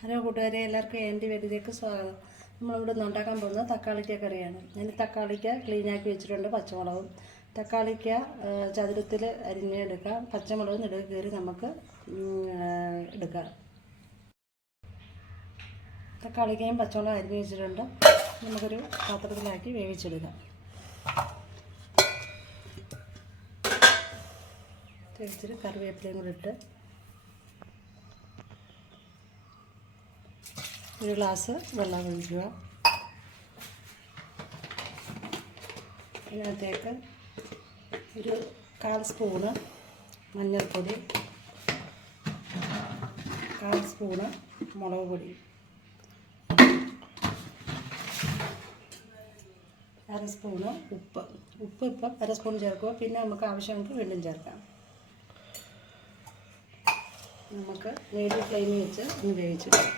Hello കൂട്ടുകാരെ, എല്ലാവർക്കും എൻ്റെ വീട്ടിലേക്ക് സ്വാഗതം. നമ്മളിവിടെ നിന്ന് ഉണ്ടാക്കാൻ പോകുന്നത് തക്കാളിക്ക കറിയാണ്. ഞാൻ തക്കാളിക്ക ക്ലീനാക്കി വെച്ചിട്ടുണ്ട്. പച്ചമുളകും തക്കാളിക്ക ചതുരത്തിൽ അരിഞ്ഞെടുക്കാം. പച്ചമുളകും നെടുക് കീറി നമുക്ക് എടുക്കാം. തക്കാളിക്കയും പച്ചമുളകും അരിഞ്ഞ് വെച്ചിട്ടുണ്ട്. നമുക്കൊരു പാത്രത്തിലാക്കി വേവിച്ചെടുക്കാം. ഇച്ചിരി കറിവേപ്പിലയും കൂടി ഇട്ട് ഒരു ഗ്ലാസ് വെള്ളം ഒഴിക്കുക. അതിനകത്തേക്ക് ഒരു 1/4 സ്പൂണ് മഞ്ഞൾപ്പൊടി, 1/4 സ്പൂണ് മുളക് പൊടി, 1/2 സ്പൂണ് ഉപ്പ്. ഇപ്പം 1/2 സ്പൂൺ ചേർക്കുക. പിന്നെ നമുക്ക് ആവശ്യമെങ്കിൽ വീണ്ടും ചേർക്കാം. നമുക്ക് മീഡിയം ഫ്ലെയിമിൽ വെച്ച് ഒന്ന് വേവിച്ചെടുക്കാം.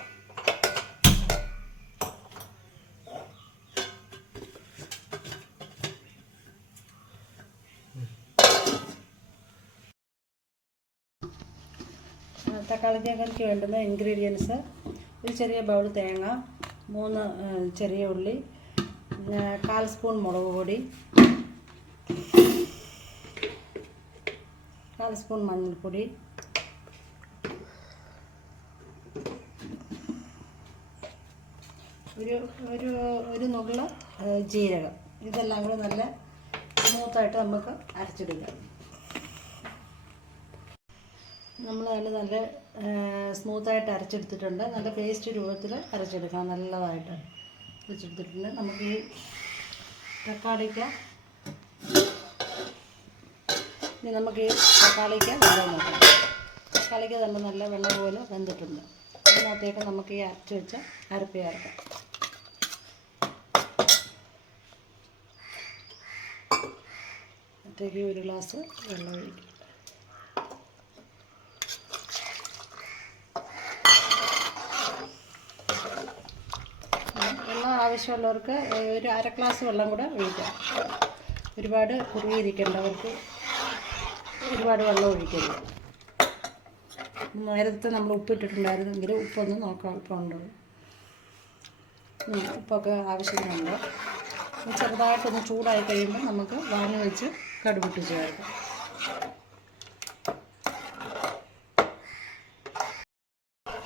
തക്കാളിക്കറിക്ക് വേണ്ടുന്ന ഇൻഗ്രീഡിയൻസ്: ഒരു ചെറിയ ബൗൾ തേങ്ങ, 3 ചെറിയ ഉള്ളി, 1/4 സ്പൂൺ മുളക് പൊടി, 1/4 സ്പൂൺ മഞ്ഞൾപ്പൊടി, ഒരു നുള്ള് ജീരകം. ഇതെല്ലാം കൂടെ നല്ല സ്മൂത്തായിട്ട് നമുക്ക് അരച്ചെടുക്കാം. നമ്മൾ നല്ല സ്മൂത്തായിട്ട് അരച്ചെടുത്തിട്ടുണ്ട്. നല്ല പേസ്റ്റ് രൂപത്തിൽ അരച്ചെടുക്കണം. നല്ലതായിട്ട് അരച്ചെടുത്തിട്ടുണ്ട്. നമുക്ക് ഈ തക്കാളിക്ക വെള്ളം നോക്കണം. തക്കാളിക്ക നമ്മൾ നല്ല വെള്ളം പോലെ വെന്തിട്ടുണ്ട്. അതിനകത്തേക്ക് നമുക്ക് ഈ അരച്ച് വെച്ച അരപ്പ് ചേർക്കാം. അതിലേക്ക് ഒരു ഗ്ലാസ് വെള്ളം ഒഴിക്കും. വെള്ളം ആവശ്യമുള്ളവർക്ക് ഒരു 1/2 ഗ്ലാസ് വെള്ളം കൂടെ ഒഴിക്കാം. ഒരുപാട് കുറുകിയിരിക്കേണ്ടവർക്ക് ഒരുപാട് വെള്ളം ഒഴിക്കരുത്. നേരത്തെ നമ്മൾ ഉപ്പിട്ടിട്ടുണ്ടായിരുന്നെങ്കിൽ ഉപ്പൊന്ന് നോക്കാം. ഉപ്പുണ്ടോ? ഉപ്പൊക്കെ ആവശ്യത്തിനുണ്ട്. ചെറുതായിട്ടൊന്ന് ചൂടായി കഴിയുമ്പോൾ നമുക്ക് വാങ്ങി വെച്ച് കടുകിട്ട് ചേർക്കാം.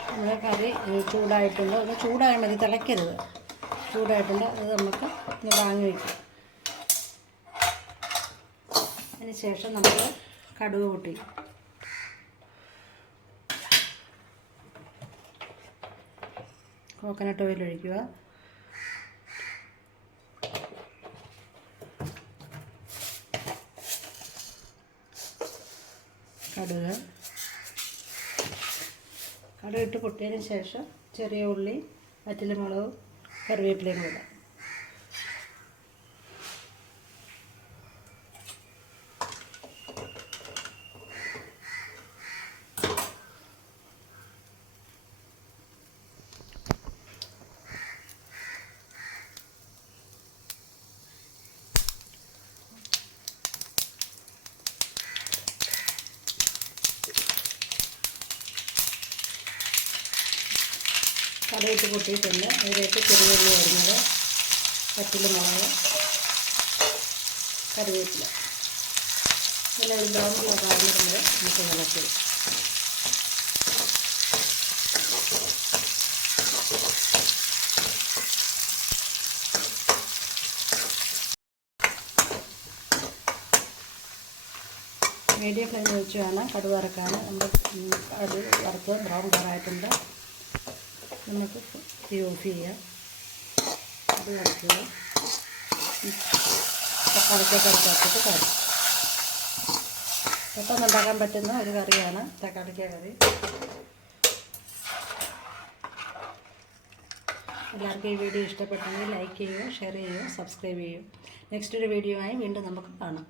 നമ്മുടെ കറി ചൂടായിട്ടുണ്ട്. ഒന്ന് ചൂടായാൽ മതി, തിളയ്ക്കരുത്. ചൂടായിട്ടുണ്ട്. അത് നമുക്ക് ഒന്ന് വാങ്ങി വയ്ക്കാം. അതിന് ശേഷം നമ്മൾ കടുക് പൊട്ടി കോക്കനട്ട് ഓയിൽ ഒഴിക്കുക. കടുകിട്ട് പൊട്ടിയതിന് ശേഷം ചെറിയ ഉള്ളി, വറ്റൽമുളകും കറിവേപ്പിലയും കൂടെ ഇടാം. കടുകിട്ട് പൊട്ടിയിട്ടുണ്ട്. അതിലേക്ക് ചെറിയ ഉള്ളി അരിഞ്ഞത്, വറ്റൽമുളക്, കറിവേപ്പില ഇങ്ങനെ ഒരു ബ്രൗൺ കളർ ആകുന്നത് നമുക്ക് ഇളക്കി. മീഡിയം ഫ്ലെയിമിൽ വെച്ച് വേണം കടുക് വറക്കാൻ. നമ്മൾ കടുക് വറുത്ത് ബ്രൗൺ കളറായിട്ടുണ്ട്. നമുക്ക് തീ ഓഫ് ചെയ്യാം. അത് വറുക്കുക. തക്കാളിക്ക ചേർത്തിട്ട് കറി പെട്ടെന്ന് ഉണ്ടാക്കാൻ പറ്റുന്ന ഒരു കറിയാണ് തക്കാളിക്ക കറി. എല്ലാവർക്കും ഈ വീഡിയോ ഇഷ്ടപ്പെട്ടെങ്കിൽ ലൈക്ക് ചെയ്യുക, ഷെയർ ചെയ്യുക, സബ്സ്ക്രൈബ് ചെയ്യുക. നെക്സ്റ്റ് ഒരു വീഡിയോ ആയി വീണ്ടും നമുക്ക് കാണാം.